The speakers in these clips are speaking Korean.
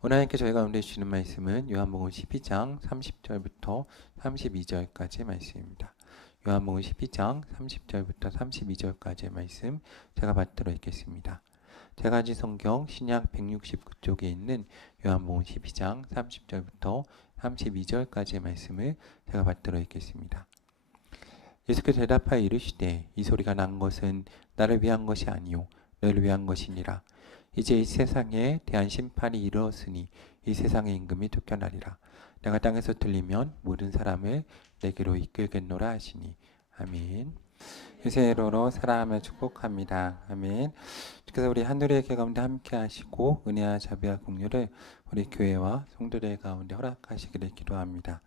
오늘 하나님께 저희가 가운데 주시는 말씀은 요한복음 12장 30절부터 32절까지의 말씀입니다. 요한복음 12장 30절부터 32절까지의 말씀 제가 받도록 읽겠습니다. 제가지 성경 신약 169쪽에 있는 요한복음 12장 30절부터 32절까지의 말씀을 제가 받도록 읽겠습니다. 예수께서 대답하여 이르시되 이 소리가 난 것은 나를 위한 것이 아니요 너희를 위한 것이니라. 이제 이 세상에 대한 심판이 이르렀으니 이 세상의 임금이 쫓겨나리라. 내가 땅에서 들리면 모든 사람을 내게로 이끌겠노라 하시니. 아멘. 유세로로 사랑하며 축복합니다. 아멘. 그래서 우리 하늘의 교 가운데 함께 하시고 은혜와 자비와 공유를 우리 교회와 성도들 가운데 허락하시기를 기도합니다.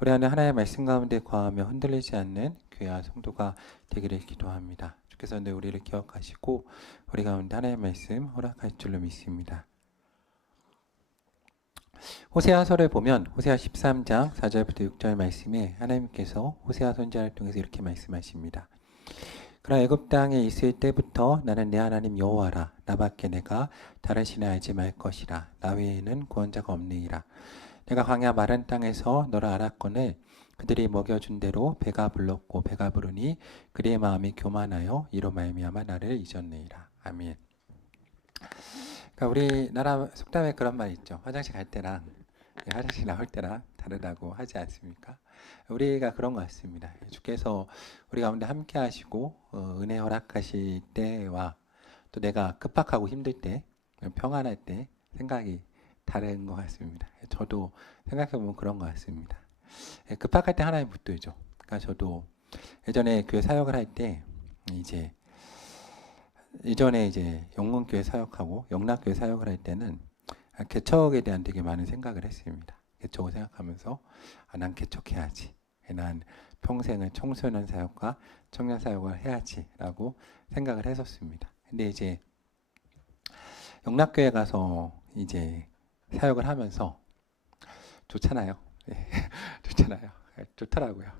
우리 안에 하나의 말씀 가운데 거하며 흔들리지 않는 교회와 성도가 되기를 기도합니다. 주께서 늘 우리를 기억하시고 우리 가운데 하나의 말씀 허락할 줄로 믿습니다. 호세아서를 보면 호세아 13장 4절부터 6절 말씀에 하나님께서 호세아 선지자를 통해서 이렇게 말씀하십니다. 그러나 애굽 땅에 있을 때부터 나는 내 하나님 여호와라. 나밖에 내가 다른 신을 알지 말 것이라. 나 외에는 구원자가 없느니라. 내가 광야 마른 땅에서 너를 알았거늘 그들이 먹여준 대로 배가 불렀고 배가 부르니 그들의 마음이 교만하여 이로 말미암아 나를 잊었느니라. 아멘. 그러니까 우리나라 속담에 그런 말 있죠. 화장실 갈 때랑 화장실 나올 때랑 다르다고 하지 않습니까? 우리가 그런 것 같습니다. 주께서 우리 가운데 함께 하시고 은혜 허락하실 때와 또 내가 급박하고 힘들 때 평안할 때 생각이 다른 것 같습니다. 저도 생각해보면 그런 것 같습니다. 급박할 때 하나님 붙들죠. 그러니까 저도 예전에 교회 사역을 할 때 예전에 영문교회 사역하고 영락교회 사역을 할 때는 개척에 대한 되게 많은 생각을 했습니다. 개척을 생각하면서 난 개척해야지. 난 평생을 청소년 사역과 청년 사역을 해야지라고 생각을 했었습니다. 근데 영락교회 가서 사역을 하면서 좋잖아요. 좋잖아요. 좋더라고요.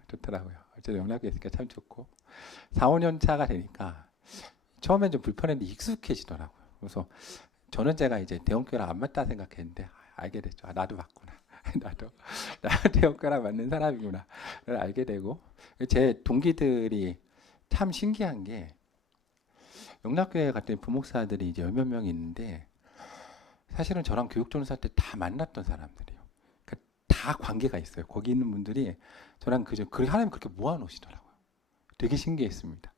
어쨌든 영락교회 있으니까 참 좋고 4, 5년 차가 되니까 처음엔 좀 불편했는데 익숙해지더라고요. 그래서 저는 제가 대형교회랑 안 맞다 생각했는데 알게 됐죠. 나도 맞구나. 나도 대형교회랑 맞는 사람이구나. 알게 되고 제 동기들이 참 신기한 게 영락교회 갔더니 부목사들이 열몇 명이 있는데 사실은 저랑 교육전사 때 다 만났던 사람들이에요. 그러니까 다 관계가 있어요. 거기 있는 분들이 저랑 하나님 그렇게 모아놓으시더라고요. 되게 신기했습니다.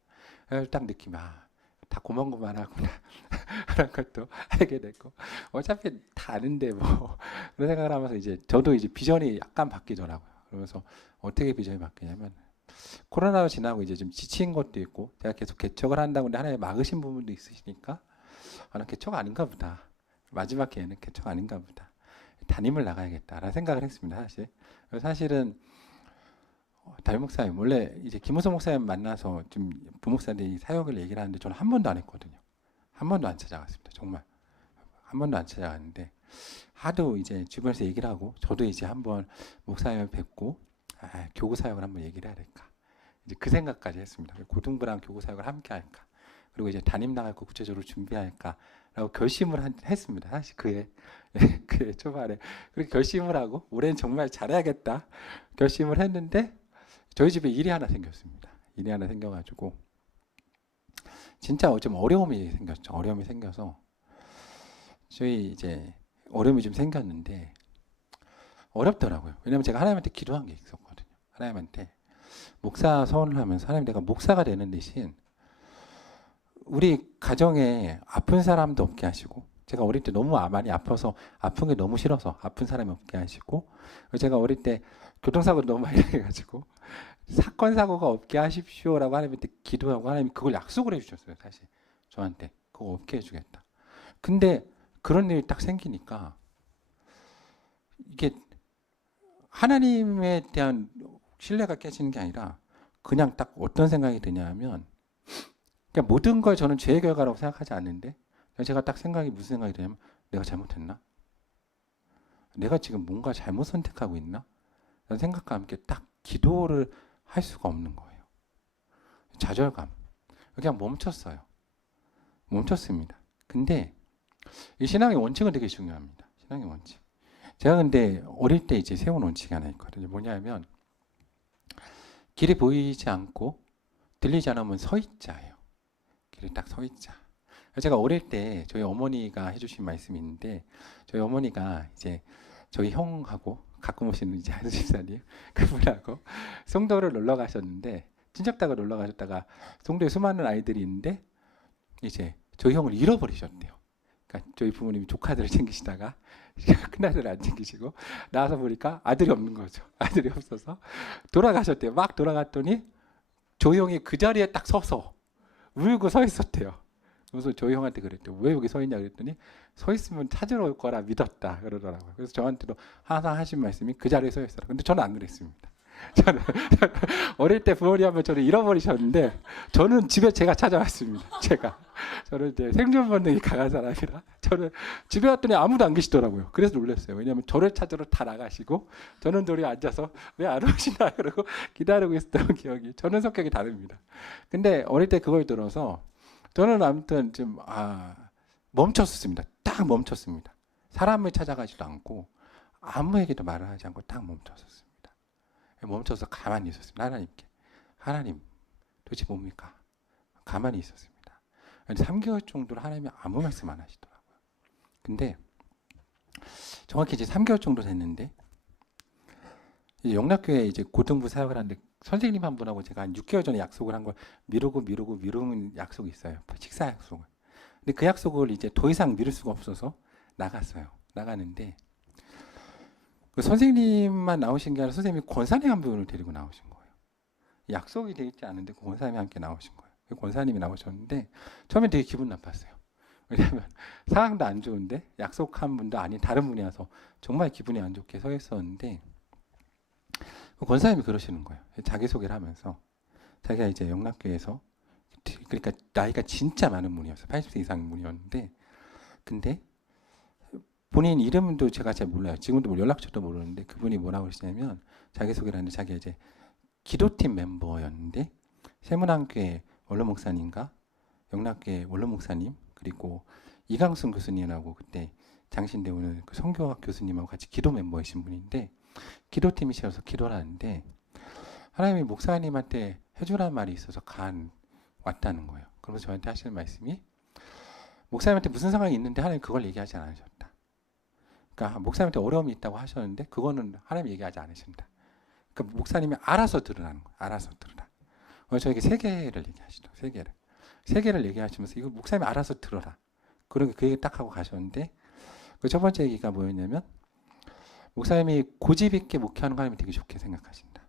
딱 느낌이 다 고만고만하구나 그런 것도 알게 됐고 어차피 다 아는데 뭐 그런 생각을 하면서 저도 비전이 약간 바뀌더라고요. 그러면서 어떻게 비전이 바뀌냐면 코로나가 지나고 좀 지친 것도 있고 제가 계속 개척을 한다고 근데 하나님 막으신 부분도 있으시니까 난 개척 아닌가 보다. 마지막 기회는 개척 아닌가 보다. 담임을 나가야겠다라는 생각을 했습니다. 사실은 담임 목사님 원래 김우성 목사님 만나서 좀 부목사들이 사역을 얘기를 하는데 저는 한 번도 안 했거든요. 한 번도 안 찾아갔습니다. 정말 한 번도 안 찾아갔는데 하도 주변에서 얘기를 하고 저도 한번 목사님을 뵙고 교구 사역을 한번 얘기를 해야 될까 그 생각까지 했습니다. 고등부랑 교구 사역을 함께 할까 그리고 담임 나갈 거 구체적으로 준비할까라고 결심을 했습니다. 사실 그해 초반에 그렇게 결심을 하고 올해는 정말 잘해야겠다 결심을 했는데 저희 집에 일이 하나 생겼습니다. 일이 하나 생겨가지고 진짜 좀 어려움이 생겼죠. 어려움이 생겨서 저희 어려움이 좀 생겼는데 어렵더라고요. 왜냐면 제가 하나님한테 기도한 게 있었거든요. 하나님한테 목사 서원을 하면서 하나님 내가 목사가 되는 대신 우리 가정에 아픈 사람도 없게 하시고 제가 어릴 때 너무 많이 아파서 아픈 게 너무 싫어서 아픈 사람이 없게 하시고 제가 어릴 때 교통사고를 너무 많이 해가지고 사건 사고가 없게 하십시오라고 하나님한테 기도하고 하나님 그걸 약속을 해주셨어요. 사실 저한테 그거 없게 해주겠다. 근데 그런 일이 딱 생기니까 이게 하나님에 대한 신뢰가 깨지는 게 아니라 그냥 딱 어떤 생각이 드냐면 그냥 모든 걸 저는 죄의 결과라고 생각하지 않는데 제가 딱 무슨 생각이 드냐면 내가 잘못했나? 내가 지금 뭔가 잘못 선택하고 있나? 라는 생각과 함께 딱 기도를 할 수가 없는 거예요. 좌절감. 그냥 멈췄어요. 멈췄습니다. 근데 이 신앙의 원칙은 되게 중요합니다. 신앙의 원칙. 제가 근데 어릴 때 이제 세운 원칙이 하나 있거든요. 뭐냐면 길이 보이지 않고 들리지 않으면 서 있자예요. 길에 딱 서 있자. 제가 어릴 때 저희 어머니가 해주신 말씀이 있는데 저희 어머니가 이제 저희 형하고 가끔 오시는 이제 한수 집사님 그분하고 송도를 놀러 가셨는데 친척다가 놀러 가셨다가 송도에 수많은 아이들이 있는데 이제 저희 형을 잃어버리셨대요. 그러니까 저희 부모님이 조카들을 챙기시다가 큰아들을 안 챙기시고 나와서 보니까 아들이 없는 거죠. 아들이 없어서 돌아가셨대요. 막 돌아갔더니 저희 형이 그 자리에 딱 서서 울고 서 있었대요. 그래서 저희 형한테 그랬대요. 왜 여기 서 있냐 그랬더니 서 있으면 찾으러 올 거라 믿었다 그러더라고요. 그래서 저한테도 항상 하신 말씀이 그 자리에 서 있어라. 근데 저는 안 그랬습니다. 저는 어릴 때 부모님하면 저를 잃어버리셨는데 저는 집에 제가 찾아왔습니다. 저는 이제 생존 본능이 강한 사람이라 저는 집에 왔더니 아무도 안 계시더라고요. 그래서 놀랐어요. 왜냐하면 저를 찾으러 다 나가시고 저는 둘이 앉아서 왜 안 오시나 그러고 기다리고 있었던 기억이. 저는 성격이 다릅니다. 근데 어릴 때 그걸 들어서 저는 아무튼 좀 멈췄습니다. 딱 멈췄습니다. 사람을 찾아가지도 않고 아무에게도 말을 하지 않고 딱 멈췄었습니다. 멈춰서 가만히 있었습니다. 하나님께. 하나님 도대체 뭡니까? 가만히 있었습니다. 3개월 정도를 하나님이 아무 말씀 안 하시더라고요. 근데 정확히 이제 3개월 정도 됐는데 이제 영락교회 이제 고등부 사역을 하는데 선생님 한 분하고 제가 한 6개월 전에 약속을 한 걸 미루는 약속이 있어요. 식사 약속을. 근데 그 약속을 이제 더 이상 미룰 수가 없어서 나갔어요. 나가는데 그 선생님만 나오신 게 아니라 선생님이 권사님 한 분을 데리고 나오신 거예요. 약속이 되어 있지 않은데 그 권사님이 함께 나오신 거예요. 그 권사님이 나오셨는데 처음에 되게 기분 나빴어요. 왜냐하면 상황도 안 좋은데 약속한 분도 아닌 다른 분이 와서 정말 기분이 안 좋게 서 있었는데 그 권사님이 그러시는 거예요. 자기소개를 하면서 자기가 이제 영락교회에서 그러니까 나이가 진짜 많은 분이었어요. 80세 이상 분이었는데 근데 본인 이름도 제가 잘 몰라요. 지금도 연락처도 모르는데 그분이 뭐라고 그러시냐면 자기소개를 하는데 자기가 이제 기도팀 멤버였는데 세문안교회 원로 목사님과 영락교회 원로 목사님 그리고 이강순 교수님하고 그때 장신대 오는 그 성교학 교수님하고 같이 기도 멤버이신 분인데 기도팀이셔서 기도를 하는데 하나님이 목사님한테 해주라는 말이 있어서 왔다는 거예요. 그러면서 저한테 하시는 말씀이 목사님한테 무슨 상황이 있는데 하나님 그걸 얘기하지 않으셨다. 그러니까 목사님한테 어려움이 있다고 하셨는데 그거는 하나님 얘기하지 않으신다. 그러니까 목사님이 알아서 들으라는 거예요. 알아서 들으라. 저에게 3개를 얘기하시더라고요. 3개를. 3개를 얘기하시면서 이거 목사님이 알아서 들어라. 그런 그 얘기 딱 하고 가셨는데 그 첫 번째 얘기가 뭐였냐면 목사님이 고집 있게 목회하는 거 하나님이 되게 좋게 생각하신다.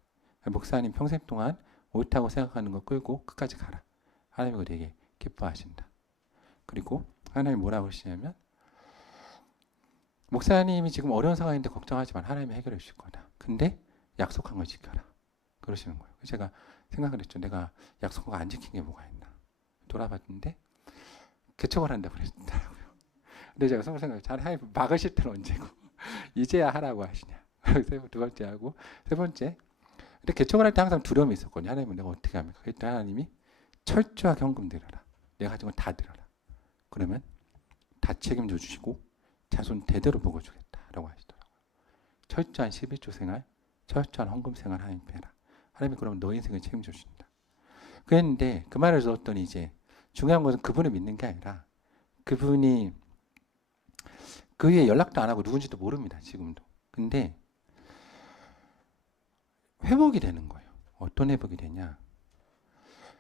목사님 평생 동안 옳다고 생각하는 거 끌고 끝까지 가라. 하나님이 되게 기뻐하신다. 그리고 하나님이 뭐라고 하시냐면 목사님이 지금 어려운 상황인데 걱정하지 마. 하나님이 해결해 주실 거다. 근데 약속한 걸 지켜라. 그러시는 거예요. 제가 생각을 했죠. 내가 약속한 거 안 지킨 게 뭐가 있나. 돌아봤는데 개척을 한다고 그랬더라고요. 근데 제가 생각해 잘 하나님 막으실 때는 언제고 이제야 하라고 하시냐. 두 번째 하고 세 번째 근데 개척을 할 때 항상 두려움이 있었거든요. 하나님은 내가 어떻게 합니까? 그랬더니 하나님이 철저하게 헌금 드려라. 내가 가진 건 다 드려라. 그러면 다 책임져 주시고 자손 대대로 먹어주겠다라고 하시더라고요. 철저한 11조 생활, 철저한 헌금 생활 하나님 해라. 하나님이 그러면 너 인생을 책임져 주신다. 그랬는데 그 말을 들었더니 이제 중요한 것은 그분을 믿는 게 아니라 그분이 그 위에 연락도 안 하고 누군지도 모릅니다. 지금도. 근데 회복이 되는 거예요. 어떤 회복이 되냐.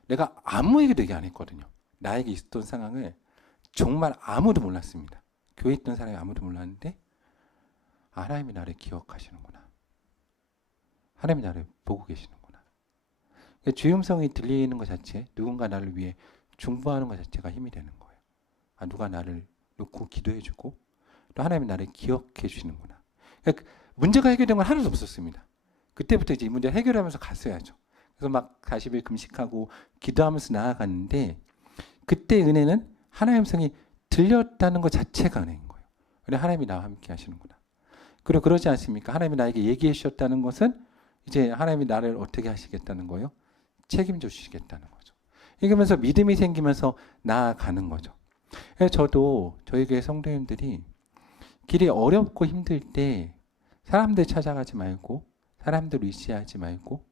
내가 아무에게도 얘기 안 했거든요. 나에게 있었던 상황을 정말 아무도 몰랐습니다. 교회에 있던 사람이 아무도 몰랐는데 하나님이 나를 기억하시는구나. 하나님이 나를 보고 계시는구나. 주의 음성이 들리는 것 자체, 누군가 나를 위해 중보하는 것 자체가 힘이 되는 거예요. 누가 나를 놓고 기도해주고 또 하나님이 나를 기억해 주시는구나. 그러니까 문제가 해결된 건 하나도 없었습니다. 그때부터 이제 이 문제를 해결하면서 갔어야죠. 그래서 막 40일 금식하고 기도하면서 나아갔는데 그때 은혜는 하나님의 음성이 들렸다는 것 자체가 은혜인 거예요. 그래 하나님이 나와 함께 하시는구나. 그리고 그러지 않습니까? 하나님이 나에게 얘기해 주셨다는 것은 이제 하나님이 나를 어떻게 하시겠다는 거예요? 책임져 주시겠다는 거죠. 이러면서 믿음이 생기면서 나아가는 거죠. 저도 저희 교회 성도님들이 길이 어렵고 힘들 때 사람들 찾아가지 말고 사람들 의지하지 말고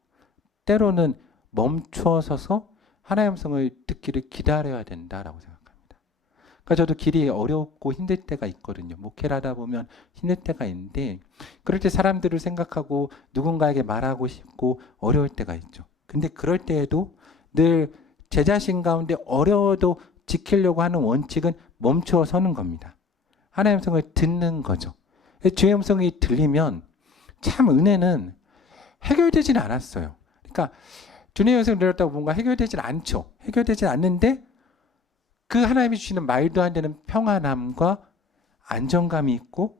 때로는 멈추어서서 하나님의 음성을 듣기를 기다려야 된다라고 생각합니다. 그러니까 저도 길이 어렵고 힘들 때가 있거든요. 목회를 하다 보면 힘들 때가 있는데 그럴 때 사람들을 생각하고 누군가에게 말하고 싶고 어려울 때가 있죠. 근데 그럴 때에도 늘 제 자신 가운데 어려워도 지키려고 하는 원칙은 멈추어 서는 겁니다. 하나님의 음성을 듣는 거죠. 주의 음성이 들리면 참 은혜는 해결되지는 않았어요. 그러니까 주님의 음성을 들었다고 뭔가 해결되지는 않죠. 해결되지는 않는데 그 하나님이 주시는 말도 안 되는 평안함과 안정감이 있고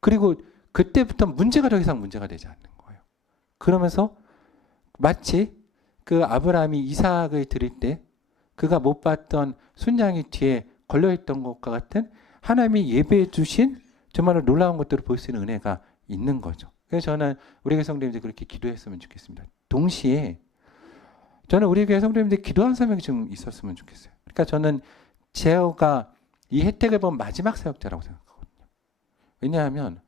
그리고 그때부터 문제가 더 이상 문제가 되지 않는 거예요. 그러면서 마치 그 아브라함이 이삭을 드릴 때 그가 못 봤던 순양이 뒤에 걸려있던 것과 같은 하나님이 예배해 주신 정말로 놀라운 것들을 볼 수 있는 은혜가 있는 거죠. 그래서 저는 우리 교회 성도님들 그렇게 기도했으면 좋겠습니다. 동시에 저는 우리 교회 성도님들 기도하는 사명이 좀 있었으면 좋겠어요. 그러니까 저는 제가 이 혜택을 본 마지막 사역자라고 생각하거든요. 왜냐하면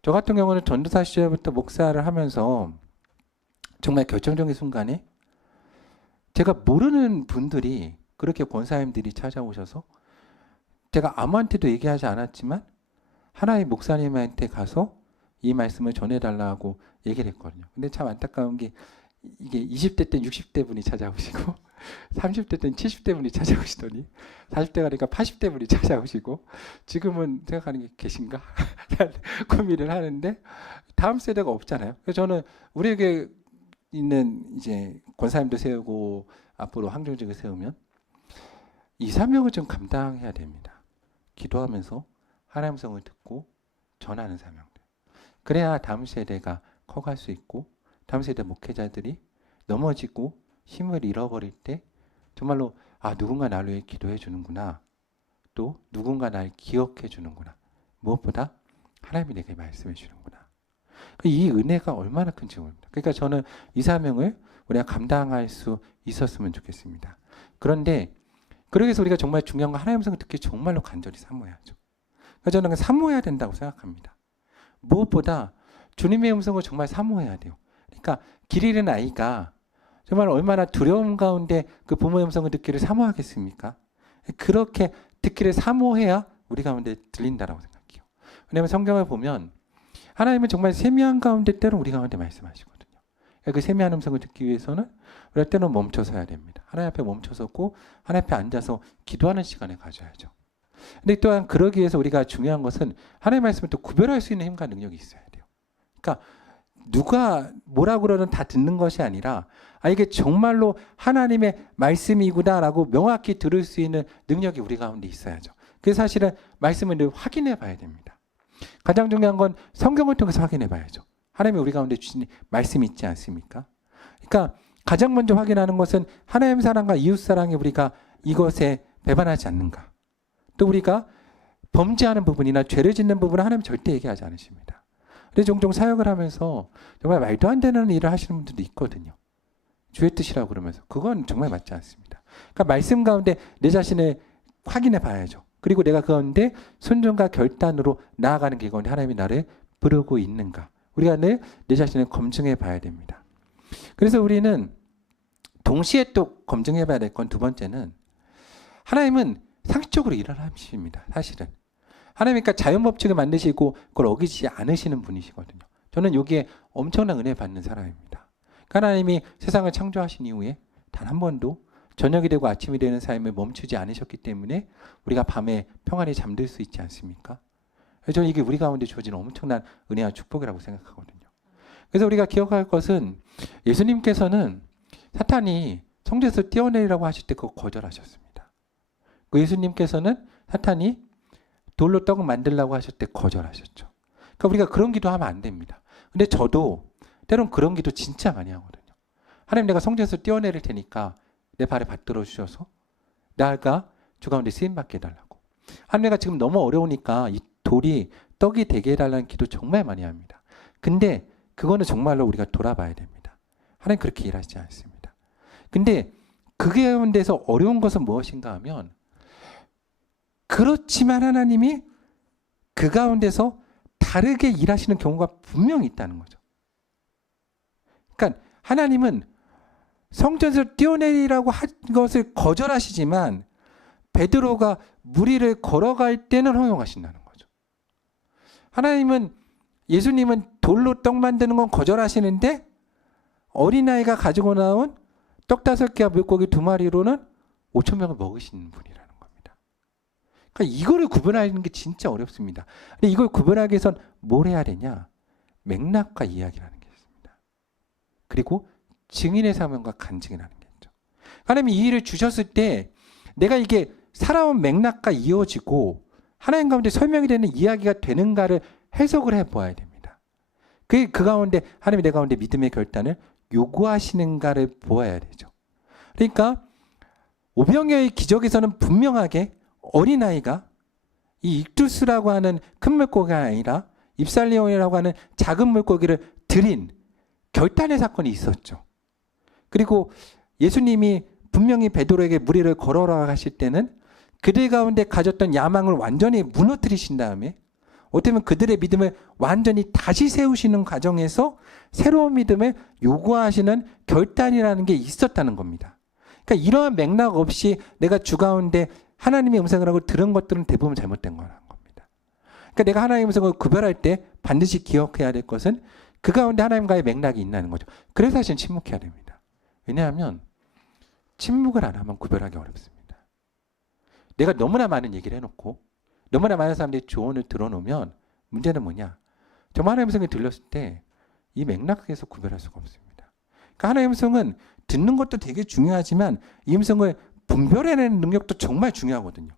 저 같은 경우는 전도사 시절부터 목사를 하면서 정말 결정적인 순간에 제가 모르는 분들이 그렇게 권사님들이 찾아오셔서 제가 아무한테도 얘기하지 않았지만 하나의 목사님한테 가서 이 말씀을 전해달라고 얘기를 했거든요. 근데 참 안타까운 게 이게 20대 때 60대 분이 찾아오시고 30대 때는 70대 분이 찾아오시더니 40대가 그러니까 80대 분이 찾아오시고 지금은 생각하는 게 계신가? 고민을 하는데 다음 세대가 없잖아요. 그래서 저는 우리에게 있는 이제 권사님도 세우고 앞으로 항정직을 세우면 이 사명을 좀 감당해야 됩니다. 기도하면서 하나님 성을 듣고 전하는 사명들. 그래야 다음 세대가 커갈 수 있고 다음 세대 목회자들이 넘어지고 힘을 잃어버릴 때 정말로 아 누군가 나를 위해 기도해 주는구나. 또 누군가 날 기억해 주는구나. 무엇보다 하나님이 내게 말씀해 주는구나. 이 은혜가 얼마나 큰지 모릅니다. 그러니까 저는 이 사명을 우리가 감당할 수 있었으면 좋겠습니다. 그런데 그러기 위해서 우리가 정말 중요한 건 하나님의 음성을 듣기 정말로 간절히 사모해야죠. 그러니까 저는 사모해야 된다고 생각합니다. 무엇보다 주님의 음성을 정말 사모해야 돼요. 그러니까 길 잃은 아이가 정말 얼마나 두려움 가운데 그 부모의 음성을 듣기를 사모하겠습니까? 그렇게 듣기를 사모해야 우리 가운데 들린다라고 생각해요. 왜냐하면 성경을 보면 하나님은 정말 세미한 가운데 때로 우리 가운데 말씀하시거든요. 그 세미한 음성을 듣기 위해서는 우리가 때로 멈춰서야 됩니다. 하나님 앞에 멈춰서고 하나님 앞에 앉아서 기도하는 시간을 가져야죠. 근데 또한 그러기 위해서 우리가 중요한 것은 하나님의 말씀을 또 구별할 수 있는 힘과 능력이 있어야 돼요. 그러니까 누가 뭐라 그러든 다 듣는 것이 아니라 아 이게 정말로 하나님의 말씀이구나라고 명확히 들을 수 있는 능력이 우리 가운데 있어야죠. 그래서 사실은 말씀을 늘 확인해 봐야 됩니다. 가장 중요한 건 성경을 통해서 확인해 봐야죠. 하나님이 우리 가운데 주신 말씀이 있지 않습니까? 그러니까 가장 먼저 확인하는 것은 하나님 사랑과 이웃 사랑에 우리가 이것에 배반하지 않는가. 또 우리가 범죄하는 부분이나 죄를 짓는 부분은 하나님 절대 얘기하지 않으십니다. 근데 종종 사역을 하면서 정말 말도 안 되는 일을 하시는 분들도 있거든요. 주의 뜻이라고 그러면서 그건 정말 맞지 않습니다. 그러니까 말씀 가운데 내 자신을 확인해 봐야죠. 그리고 내가 그 가운데 순종과 결단으로 나아가는 길 가운데 하나님이 나를 부르고 있는가. 우리가 늘 내 자신을 검증해 봐야 됩니다. 그래서 우리는 동시에 또 검증해 봐야 될 건 두 번째는 하나님은 상식적으로 일을 하십니다. 사실은. 하나님이니까 자연법칙을 만드시고 그걸 어기지 않으시는 분이시거든요. 저는 여기에 엄청난 은혜 받는 사람입니다. 하나님이 세상을 창조하신 이후에 단 한 번도 저녁이 되고 아침이 되는 삶을 멈추지 않으셨기 때문에 우리가 밤에 평안히 잠들 수 있지 않습니까? 저는 이게 우리 가운데 주어진 엄청난 은혜와 축복이라고 생각하거든요. 그래서 우리가 기억할 것은 예수님께서는 사탄이 성전에서 뛰어내리라고 하실 때 그거 거절하셨습니다. 그 예수님께서는 사탄이 돌로 떡을 만들라고 하실 때 거절하셨죠. 그러니까 우리가 그런 기도하면 안 됩니다. 근데 저도 때론 그런 기도 진짜 많이 하거든요. 하나님 내가 성전에서 뛰어내릴 테니까 내 발에 받들어 주셔서 나가 주 가운데 쓰임받게 해달라고. 하나님 내가 지금 너무 어려우니까 이 돌이 떡이 되게 해달라는 기도 정말 많이 합니다. 근데 그거는 정말로 우리가 돌아봐야 됩니다. 하나님 그렇게 일하시지 않습니다. 근데 그 가운데서 어려운 것은 무엇인가 하면 그렇지만 하나님이 그 가운데서 다르게 일하시는 경우가 분명히 있다는 거죠. 그러니까 하나님은 성전에서 뛰어내리라고 한 것을 거절하시지만 베드로가 물 위를 걸어갈 때는 허용하신다는 거죠. 하나님은, 예수님은 돌로 떡 만드는 건 거절하시는데 어린아이가 가지고 나온 떡 5개와 물고기 2마리로는 5,000명을 먹으시는 분이라는 겁니다. 그러니까 이거를 구분하는 게 진짜 어렵습니다. 근데 이걸 구분하기 위해선 뭘 해야 되냐? 맥락과 이야기라는 게 있습니다. 그리고 증인의 사명과 간증이라는 게 있죠. 하나님이 이 일을 주셨을 때 내가 이게 살아온 맥락과 이어지고 하나님 가운데 설명이 되는 이야기가 되는가를 해석을 해보아야 됩니다. 그 가운데 하나님이 내 가운데 믿음의 결단을 요구하시는가를 보아야 되죠. 그러니까 오병이어의 기적에서는 분명하게 어린아이가 이 익두스라고 하는 큰 물고기가 아니라 입살리온이라고 하는 작은 물고기를 들인 결단의 사건이 있었죠. 그리고 예수님이 분명히 베드로에게 물 위를 걸어라 하실 때는 그들 가운데 가졌던 야망을 완전히 무너뜨리신 다음에 어떻게 보면 그들의 믿음을 완전히 다시 세우시는 과정에서 새로운 믿음을 요구하시는 결단이라는 게 있었다는 겁니다. 그러니까 이러한 맥락 없이 내가 주 가운데 하나님의 음성을 하고 들은 것들은 대부분 잘못된 거라는 겁니다. 그러니까 내가 하나님의 음성을 구별할 때 반드시 기억해야 될 것은 그 가운데 하나님과의 맥락이 있다는 거죠. 그래서 사실 침묵해야 됩니다. 왜냐하면 침묵을 안 하면 구별하기 어렵습니다. 내가 너무나 많은 얘기를 해놓고 너무나 많은 사람들이 조언을 들어놓으면 문제는 뭐냐? 정말 하나님의 음성이 들렸을 때 이 맥락에서 구별할 수가 없습니다. 그러니까 하나님의 음성은 듣는 것도 되게 중요하지만 이 음성을 분별해내는 능력도 정말 중요하거든요.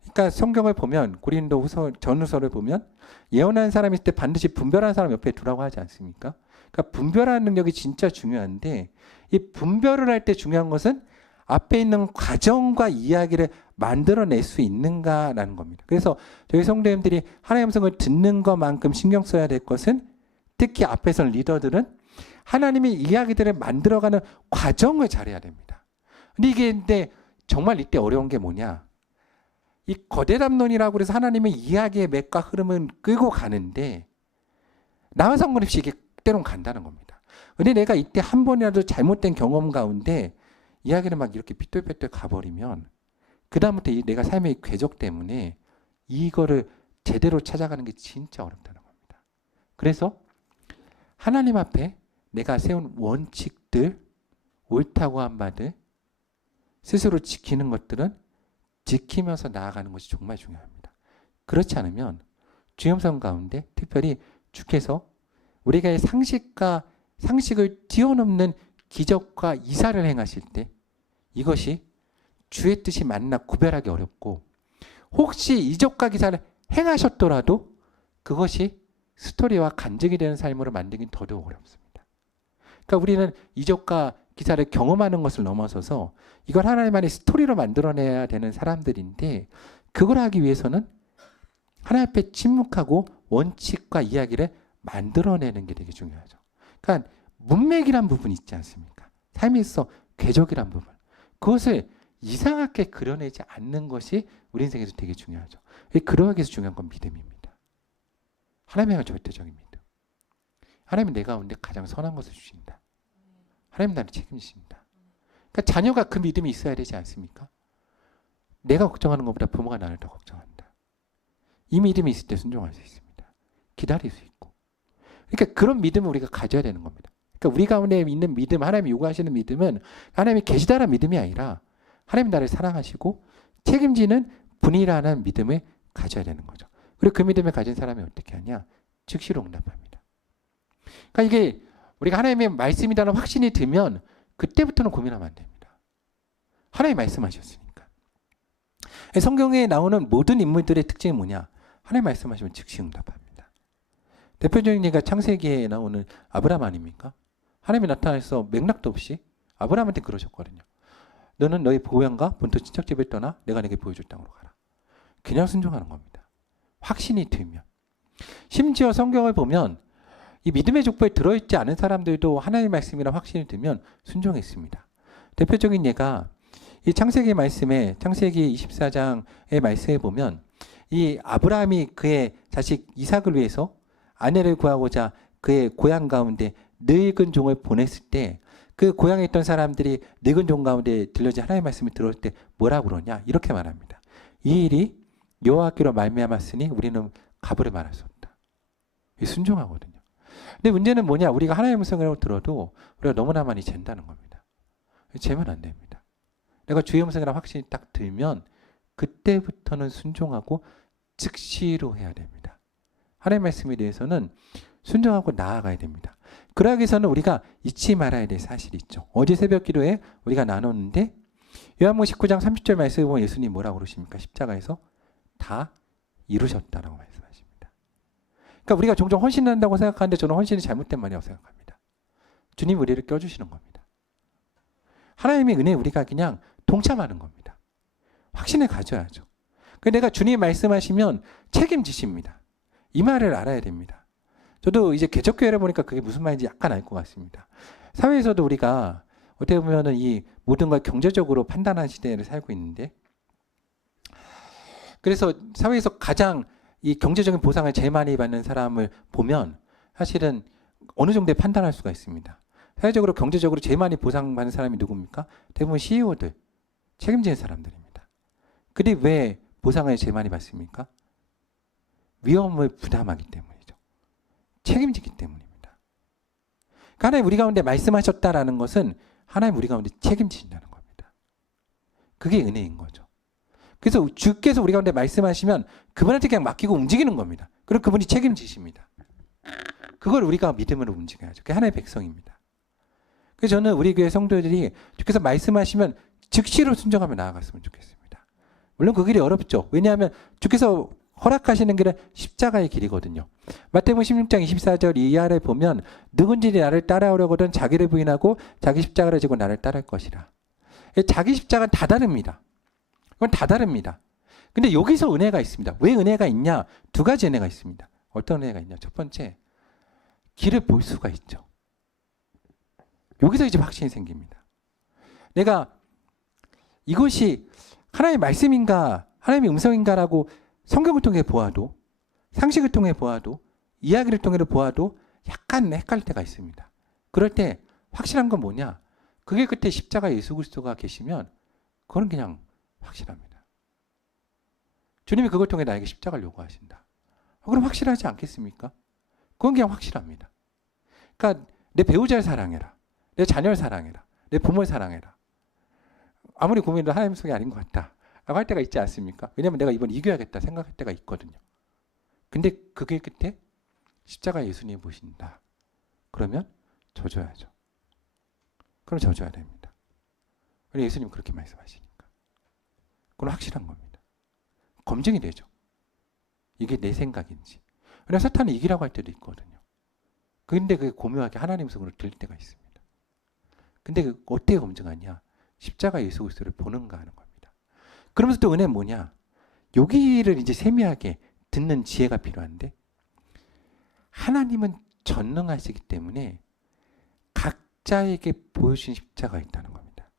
그러니까 성경을 보면 고린도 전후서를 보면 예언하는 사람이 있을 때 반드시 분별하는 사람 옆에 두라고 하지 않습니까? 그러니까 분별하는 능력이 진짜 중요한데 이 분별을 할 때 중요한 것은 앞에 있는 과정과 이야기를 만들어낼 수 있는가라는 겁니다. 그래서 저희 성도님들이 하나님의 음성을 듣는 것만큼 신경 써야 될 것은 특히 앞에서 리더들은 하나님의 이야기들을 만들어가는 과정을 잘해야 됩니다. 근데 정말 이때 어려운 게 뭐냐? 이 거대담론이라고 해서 하나님의 이야기의 맥과 흐름은 끌고 가는데 나와 상관없이 이게 때론 간다는 겁니다. 근데 내가 이때 한 번이라도 잘못된 경험 가운데 이야기를 막 이렇게 삐뚤빼뚤 가버리면 그 다음부터 내가 삶의 궤적 때문에 이거를 제대로 찾아가는 게 진짜 어렵다는 겁니다. 그래서 하나님 앞에 내가 세운 원칙들, 옳다고 한 바들 스스로 지키는 것들은 지키면서 나아가는 것이 정말 중요합니다. 그렇지 않으면 주염성 가운데 특별히 주께서 우리가 상식을 뛰어넘는 기적과 이사를 행하실 때 이것이 주의 뜻이 맞나 구별하기 어렵고 혹시 이적과 기사를 행하셨더라도 그것이 스토리와 간증이 되는 삶으로 만들긴 더더욱 어렵습니다. 그러니까 우리는 이적과 기사를 경험하는 것을 넘어서서 이걸 하나님만의 스토리로 만들어내야 되는 사람들인데 그걸 하기 위해서는 하나님 앞에 침묵하고 원칙과 이야기를 만들어내는 게 되게 중요하죠. 그러니까 문맥이란 부분이 있지 않습니까? 삶에 있어 궤적이란 부분. 그것을 이상하게 그려내지 않는 것이 우리 인생에서 되게 중요하죠. 그러기 위해서 중요한 건 믿음입니다. 하나님의 절대적인 믿음. 하나님은 내 가운데 가장 선한 것을 주신다. 하나님 나를 책임지신다. 그러니까 자녀가 그 믿음이 있어야 되지 않습니까? 내가 걱정하는 것보다 부모가 나를 더 걱정한다. 이 믿음이 있을 때 순종할 수 있습니다. 기다릴 수 있고. 그러니까 그런 믿음을 우리가 가져야 되는 겁니다. 그러니까 우리 가운데 있는 믿음, 하나님이 요구하시는 믿음은 하나님이 계시다라는 믿음이 아니라 하나님 나를 사랑하시고 책임지는 분이라는 믿음을 가져야 되는 거죠. 그리고 그 믿음을 가진 사람이 어떻게 하냐? 즉시로 응답합니다. 그러니까 이게 우리가 하나님의 말씀이라는 확신이 들면 그때부터는 고민하면 안 됩니다. 하나님이 말씀하셨으니까. 성경에 나오는 모든 인물들의 특징이 뭐냐? 하나님 말씀하시면 즉시 응답합니다. 대표적인 예가 창세기에 나오는 아브라함 아닙니까? 하나님이 나타나서 맥락도 없이 아브라함한테 그러셨거든요. 너는 너희 고향과 본토 친척집을 떠나 내가 내게 보여줄 땅으로 가라. 그냥 순종하는 겁니다. 확신이 들면. 심지어 성경을 보면 이 믿음의 족보에 들어있지 않은 사람들도 하나님의 말씀이란 확신이 들면 순종했습니다. 대표적인 예가 이 창세기 말씀에 창세기 24장의 말씀에 보면 이 아브라함이 그의 자식 이삭을 위해서 아내를 구하고자 그의 고향 가운데 늙은 종을 보냈을 때 그 고향에 있던 사람들이 늙은 종 가운데 들려진 하나님의 말씀을 들을 때 뭐라고 그러냐? 이렇게 말합니다. 이 일이 여호와께로 말미암았으니 우리는 가버려 말할 수 없다. 순종하거든요. 근데 문제는 뭐냐? 우리가 하나님의 음성이라고 들어도 우리가 너무나 많이 잰다는 겁니다. 재면 안 됩니다. 내가 주의 음성이라고 확신이 딱 들면 그때부터는 순종하고 즉시로 해야 됩니다. 하나님의 말씀에 대해서는 순종하고 나아가야 됩니다. 그러기 위해서는 우리가 잊지 말아야 될 사실이 있죠. 어제 새벽 기도에 우리가 나눴는데 요한복음 19장 30절 말씀에 보면 예수님이 뭐라고 그러십니까? 십자가에서 다 이루셨다라고 말씀하십니다. 그러니까 우리가 종종 헌신한다고 생각하는데 저는 헌신이 잘못된 말이라고 생각합니다. 주님 우리를 껴주시는 겁니다. 하나님의 은혜에 우리가 그냥 동참하는 겁니다. 확신을 가져야죠. 내가 주님 말씀하시면 책임지십니다. 이 말을 알아야 됩니다. 저도 이제 개척교회를 보니까 그게 무슨 말인지 약간 알 것 같습니다. 사회에서도 우리가 어떻게 보면은 이 모든 걸 경제적으로 판단하는 시대를 살고 있는데, 그래서 사회에서 가장 이 경제적인 보상을 제일 많이 받는 사람을 보면 사실은 어느 정도에 판단할 수가 있습니다. 사회적으로 경제적으로 제일 많이 보상받는 사람이 누굽니까? 대부분 CEO들, 책임지는 사람들입니다. 그들이 왜 보상을 제일 많이 받습니까? 위험을 부담하기 때문이죠. 책임지기 때문입니다. 그러니까 하나님 우리 가운데 말씀하셨다라는 것은 하나님 우리 가운데 책임지신다는 겁니다. 그게 은혜인 거죠. 그래서 주께서 우리 가운데 말씀하시면 그분한테 그냥 맡기고 움직이는 겁니다. 그리고 그분이 책임지십니다. 그걸 우리가 믿음으로 움직여야죠. 그게 하나님의 백성입니다. 그래서 저는 우리 교회 성도들이 주께서 말씀하시면 즉시로 순종하며 나아갔으면 좋겠습니다. 물론 그 길이 어렵죠. 왜냐하면 주께서 허락하시는 길은 십자가의 길이거든요. 마태복음 16장 24절 이하를 보면 누군지 나를 따라오려거든 자기를 부인하고 자기 십자가를 지고 나를 따를 것이라. 자기 십자가는 다 다릅니다. 그건 다 다릅니다. 근데 여기서 은혜가 있습니다. 왜 은혜가 있냐? 두 가지 은혜가 있습니다. 어떤 은혜가 있냐? 첫 번째, 길을 볼 수가 있죠. 여기서 이제 확신이 생깁니다. 내가 이것이 하나님의 말씀인가 하나님의 음성인가라고 성경을 통해 보아도, 상식을 통해 보아도, 이야기를 통해 보아도 약간 헷갈릴 때가 있습니다. 그럴 때 확실한 건 뭐냐? 그게 끝에 십자가 예수 그리스도가 계시면 그건 그냥 확실합니다. 주님이 그걸 통해 나에게 십자가를 요구하신다. 그럼 확실하지 않겠습니까? 그건 그냥 확실합니다. 그러니까 내 배우자를 사랑해라. 내 자녀를 사랑해라. 내 부모를 사랑해라. 아무리 고민해도 하나님 속이 아닌 것 같다 라고 할 때가 있지 않습니까? 왜냐하면 내가 이번 이겨야겠다 생각할 때가 있거든요. 근데 그게 끝에 십자가 예수님이 보신다. 그러면 져줘야죠. 그럼 져줘야 됩니다. 우리 예수님 그렇게 말씀하시니까. 그건 확실한 겁니다. 검증이 되죠. 이게 내 생각인지. 그래서 사탄은 이기라고 할 때도 있거든요. 근데 그게 고묘하게 하나님 속으로 들릴 때가 있습니다. 근데 그 어떻게 검증하냐? 십자가 예수 그리스도를 보는가 하는 겁니다. 그러면서 또 은혜는 뭐냐? 여기를 이제 세미하게 듣는 지혜가 필요한데, 하나님은 전능하시기 때문에 각자에게 보여주신 십자가가 있다는 겁니다.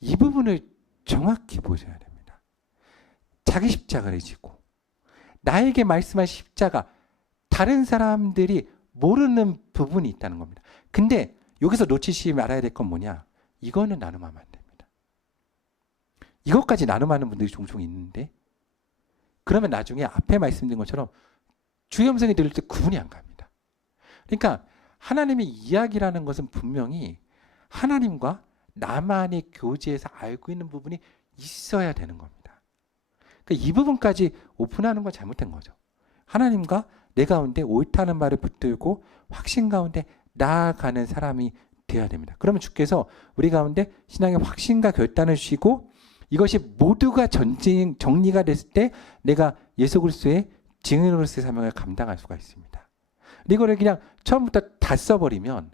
이 부분을 정확히 보셔야 됩니다. 자기 십자가를 지고 나에게 말씀하신 십자가, 다른 사람들이 모르는 부분이 있다는 겁니다. 근데 여기서 놓치지 말아야 될 건 뭐냐? 이거는 나눔하면 안 됩니다. 이것까지 나눔하는 분들이 종종 있는데, 그러면 나중에 앞에 말씀드린 것처럼 주의 음성이 들릴 때 구분이 안 갑니다. 그러니까 하나님의 이야기라는 것은 분명히 하나님과 나만의 교제에서 알고 있는 부분이 있어야 되는 겁니다. 그러니까 이 부분까지 오픈하는 건 잘못된 거죠. 하나님과 내 가운데 옳다는 말을 붙들고 확신 가운데 나아가는 사람이 되어야 됩니다. 그러면 주께서 우리 가운데 신앙의 확신과 결단을 주시고, 이것이 모두가 정리가 됐을 때 내가 예수 그리스도의 증인으로서의 사명을 감당할 수가 있습니다. 이거를 그냥 처음부터 다 써버리면,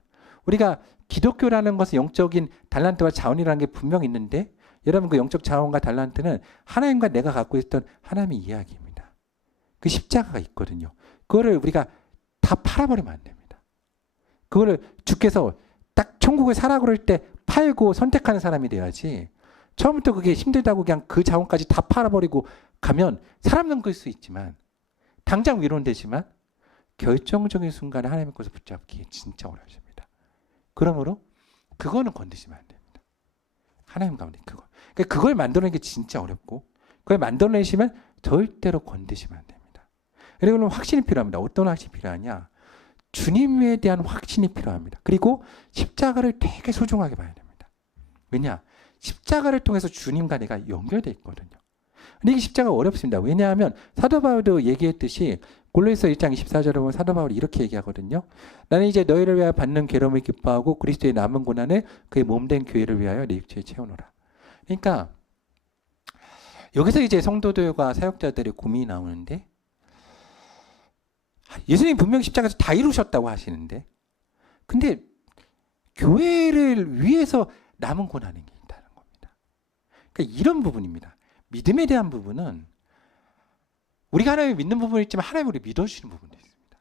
우리가 기독교라는 것은 영적인 달란트와 자원이라는 게 분명히 있는데, 여러분 그 영적 자원과 달란트는 하나님과 내가 갖고 있던 하나님의 이야기입니다. 그 십자가가 있거든요. 그거를 우리가 다 팔아버리면 안 됩니다. 그거를 주께서 딱 천국을 사라 그럴 때 팔고 선택하는 사람이 돼야지, 처음부터 그게 힘들다고 그냥 그 자원까지 다 팔아버리고 가면 사람은 끌 수 있지만 당장 위로는 되지만 결정적인 순간에 하나님의 것을 붙잡기 진짜 어려워집니다. 그러므로 그거는 건드시면 안 됩니다. 하나님 가운데 그거. 그러니까 그걸 만들어내는 게 진짜 어렵고 그걸 만들어내시면 절대로 건드시면 안 됩니다. 그리고 확신이 필요합니다. 어떤 확신이 필요하냐? 주님에 대한 확신이 필요합니다. 그리고 십자가를 되게 소중하게 봐야 됩니다. 왜냐? 십자가를 통해서 주님과 내가 연결되어 있거든요. 근데 이 십자가가 어렵습니다. 왜냐하면 사도 바울도 얘기했듯이 골로새서 1장 24절에 보면 사도 바울이 이렇게 얘기하거든요. 나는 이제 너희를 위하여 받는 괴로움을 기뻐하고 그리스도의 남은 고난을 그의 몸된 교회를 위하여 내 육체에 채우노라. 그러니까 여기서 이제 성도들과 사역자들의 고민이 나오는데 예수님 분명히 십자가에서 다 이루셨다고 하시는데 근데 교회를 위해서 남은 고난이 있다는 겁니다. 그러니까 이런 부분입니다. 믿음에 대한 부분은 우리가 하나님을 믿는 부분이 있지만 하나님을 우리 믿어주시는 부분도 있습니다.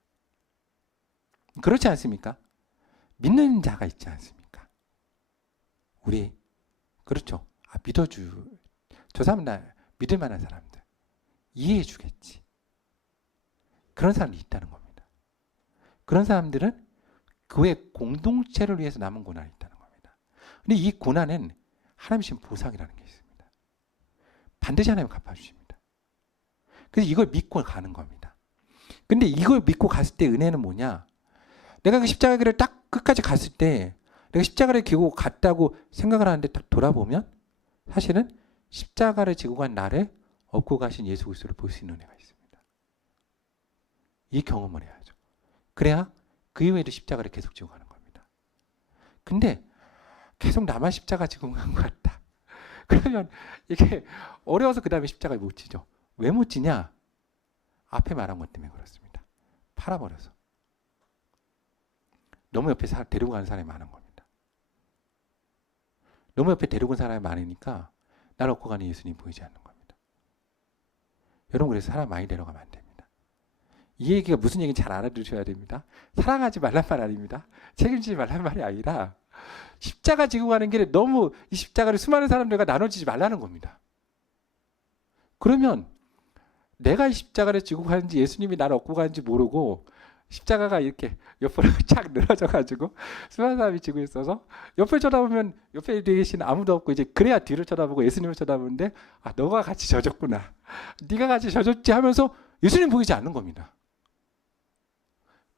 그렇지 않습니까? 믿는 자가 있지 않습니까? 우리 그렇죠. 저 사람 나 믿을 만한 사람들 이해해 주겠지. 그런 사람이 있다는 겁니다. 그런 사람들은 교회 공동체를 위해서 남은 고난이 있다는 겁니다. 근데 이 고난은 하나님 주신 보상이라는 게 있습니다. 반드시 하나님 갚아주십니다. 그래서 이걸 믿고 가는 겁니다. 근데 이걸 믿고 갔을 때 은혜는 뭐냐? 내가 그 십자가 길을 딱 끝까지 갔을 때 내가 십자가를 지고 갔다고 생각을 하는데 딱 돌아보면 사실은 십자가를 지고 간 나를 업고 가신 예수 그리스도를 볼 수 있는 은혜가 있습니다. 이 경험을 해야죠. 그래야 그 이후에도 십자가를 계속 지고 가는 겁니다. 근데 계속 나만 십자가 지고 간 것 같다. 그러면 이게 어려워서 그 다음에 십자가를 못 지죠. 왜 못 지냐? 앞에 말한 것 때문에 그렇습니다. 팔아버려서. 너무 옆에 데리고 가는 사람이 많은 겁니다. 너무 옆에 데리고 온 사람이 많으니까 나를 업고 가는 예수님이 보이지 않는 겁니다. 여러분 그래서 사람 많이 데려가면 안 됩니다. 이 얘기가 무슨 얘기인지 잘 알아두셔야 됩니다. 사랑하지 말란 말 아닙니다. 책임지지 말란 말이 아니라 십자가 지고 가는 길에 너무 이 십자가를 수많은 사람들과 나눠지지 말라는 겁니다. 그러면 내가 이 십자가를 지고 가는지 예수님이 나를 업고 가는지 모르고 십자가가 이렇게 옆으로 착 늘어져가지고 수많은 사람이 지고 있어서 옆을 쳐다보면 옆에 계신 아무도 없고 이제 그래야 뒤를 쳐다보고 예수님을 쳐다보는데 아 너가 같이 져줬구나. 네가 같이 져줬지 하면서 예수님 보이지 않는 겁니다.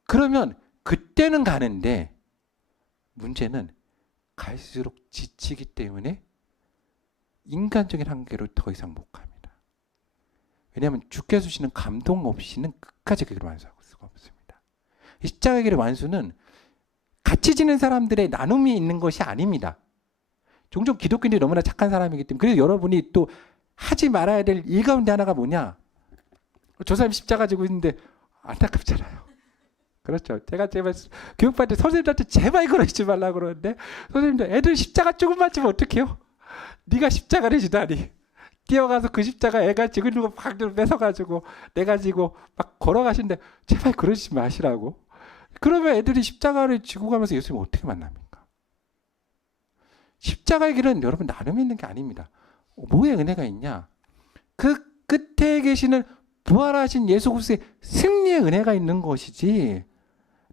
그러면 그때는 가는데 문제는 갈수록 지치기 때문에 인간적인 한계로 더 이상 못 갑니다. 왜냐하면 주께서 주시는 감동 없이는 끝까지 그 길을 완수할 수가 없습니다. 십자가의 길의 완수는 같이 지는 사람들의 나눔이 있는 것이 아닙니다. 종종 기독교인들이 너무나 착한 사람이기 때문에 그래서 여러분이 또 하지 말아야 될 일 가운데 하나가 뭐냐? 저 사람이 십자가 지고 있는데 안타깝잖아요. 그렇죠. 제가 제발 교육받을 때 선생님들한테 제발 그러지 말라고 그러는데 선생님들 애들 십자가 조금만 지면 어떡해요? 네가 십자가를 지다니. 뛰어가서 그 십자가 애가 지고 있는 거 막 뺏어가지고 내가 지고 막 걸어가시는데 제발 그러지 마시라고. 그러면 애들이 십자가를 지고 가면서 예수님 어떻게 만납니까? 십자가의 길은 여러분 나눔이 있는 게 아닙니다. 뭐에 은혜가 있냐? 그 끝에 계시는 부활하신 예수 그리스도의 승리의 은혜가 있는 것이지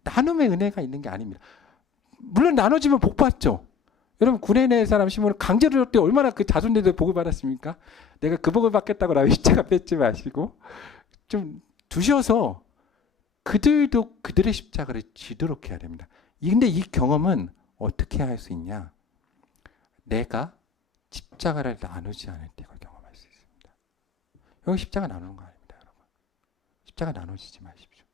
나눔의 은혜가 있는 게 아닙니다. 물론 나눠지면 복 받죠. 여러분 구레네 내 사람 시몬을 강제로 줬을 때 얼마나 그 자손들이 복을 받았습니까? 내가 그 복을 받겠다고 나의 십자가 뺏지 마시고 좀 두셔서 그들도 그들의 십자가를 지도록 해야 됩니다. 근데 이 경험은 어떻게 할 수 있냐? 내가 십자가를 나누지 않을 때 그걸 경험할 수 있습니다. 여기 십자가 나누는 거 아닙니다, 여러분. 십자가 나누지 마십시오.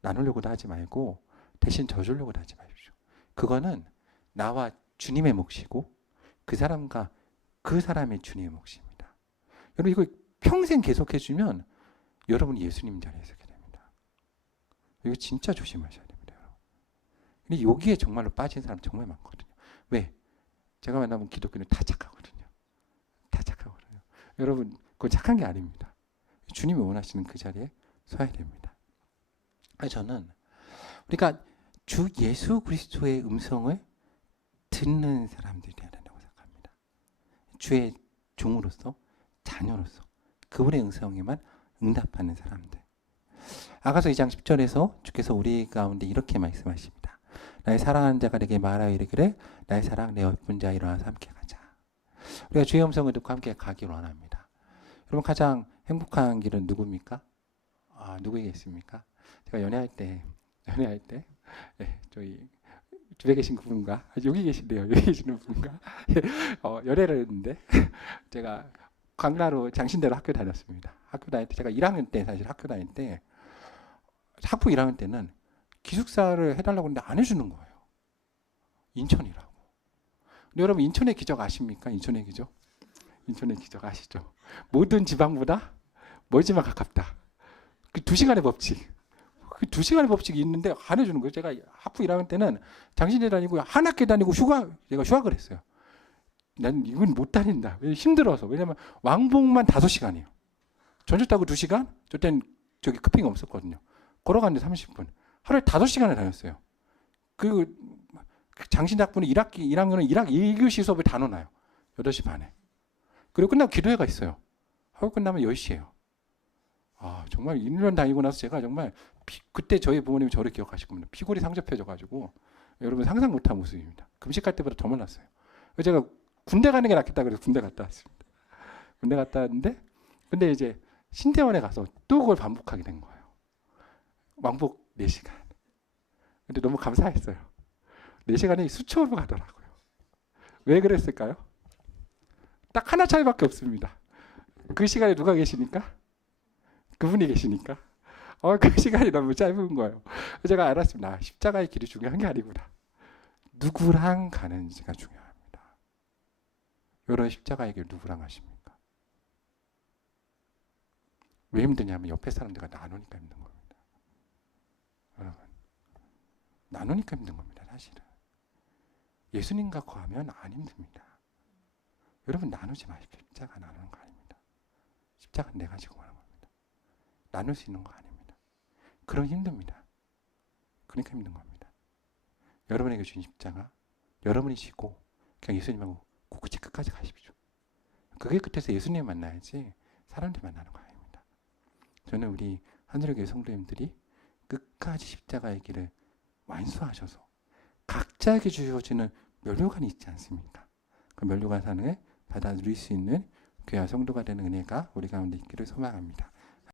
나누려고도 하지 말고 대신 져주려고도 하지 마십시오. 그거는 나와 주님의 몫이고 그 사람과 그 사람의 주님의 몫입니다. 여러분 이거 평생 계속해주면 여러분이 예수님 자리에 서게 됩니다. 이거 진짜 조심하셔야 됩니다, 여러분. 근데 여기에 정말로 빠진 사람 정말 많거든요. 왜? 제가 만나본 기독교는 다 착하거든요. 다 착하거든요. 여러분 그건 착한 게 아닙니다. 주님이 원하시는 그 자리에 서야 됩니다. 저는 우리가 주 예수 그리스도의 음성을 듣는 사람들이 되어야 된다고 생각합니다. 주의 종으로서 자녀로서 그분의 음성에만 응답하는 사람들. 아가서 2장 10절에서 주께서 우리 가운데 이렇게 말씀하십니다. 나의 사랑하는 자가 내게 말하여 이르기를 나의 사랑 내 예쁜 자 일어나서 함께 가자. 우리가 주의 음성을 듣고 함께 가기를 원합니다. 여러분 가장 행복한 길은 누굽니까? 누구에게 있습니까? 제가 연애할 때 네, 저희 집에 계신 그분과 여기 계신데요. 여기 계시는 분과 연애를 했는데 제가 강나루 장신대로 학교 다녔습니다. 학교 다닐 때 제가 1학년 때 사실 학교 다닐 때 학부 1학년 때는 기숙사를 해달라고 했는데 안 해주는 거예요. 인천이라고. 근데 여러분 인천의 기적 아십니까? 인천의 기적? 인천의 기적 아시죠? 모든 지방보다 멀지만 가깝다. 그 2시간의 법칙. 그 2시간의 법칙이 있는데 안 해주는 거예요. 제가 학부 1학년 때는 장신대 다니고 한 학기 다니고 제가 휴학을 했어요. 난 이건 못 다닌다. 힘들어서. 왜냐면 왕복만 5시간이에요. 전주 타고 2시간? 저 때는 저기 급행이 없었거든요. 걸어가는데 30분. 하루에 5시간을 다녔어요. 그리고 장신대 학부는 1학년은 1교시 수업을 다 넣어놔요. 8시 반에. 그리고 끝나고 기도회가 있어요. 하고 끝나면 10시예요. 정말 1년 다니고 나서 제가 정말 그때 저희 부모님이 저를 기억하실 겁니다. 피골이 상접해져가지고 여러분 상상 못한 모습입니다. 금식할 때보다 더 몰랐어요. 제가 군대 가는 게 낫겠다 그래서 군대 갔다 왔습니다. 군대 갔다 왔는데 근데 이제 신대원에 가서 또 그걸 반복하게 된 거예요. 왕복 4시간. 근데 너무 감사했어요. 4시간이 수초로 가더라고요. 왜 그랬을까요? 딱 하나 차이밖에 없습니다. 그 시간에 누가 계시니까? 그분이 계시니까. 그 시간이 너무 짧은 거예요. 제가 알았습니다. 십자가의 길이 중요한 게 아니구나. 누구랑 가는지가 중요합니다. 여러분 십자가의 길 누구랑 가십니까? 왜 힘드냐면 옆에 사람들과 나누니까 힘든 겁니다. 여러분 나누니까 힘든 겁니다. 사실은 예수님과 거하면 안 힘듭니다. 여러분 나누지 마십시오. 십자가 나누는 거 아닙니다. 십자가는 내가 지고 가는 겁니다. 나눌 수 있는 거 아닙니다. 그럼 힘듭니다. 그러니까 힘든 겁니다. 여러분에게 주신 십자가 여러분이 지고 그냥 예수님하고 굳이 끝까지 가십시오. 그게 끝에서 예수님 만나야지 사람들 만나는 거 아닙니다. 저는 우리 하늘의 교회 성도님들이 끝까지 십자가의 길을 완수하셔서 각자에게 주어지는 면류관이 있지 않습니까? 그 면류관 산을 받아 누릴 수 있는 교회와 성도가 되는 은혜가 우리 가운데 있기를 소망합니다.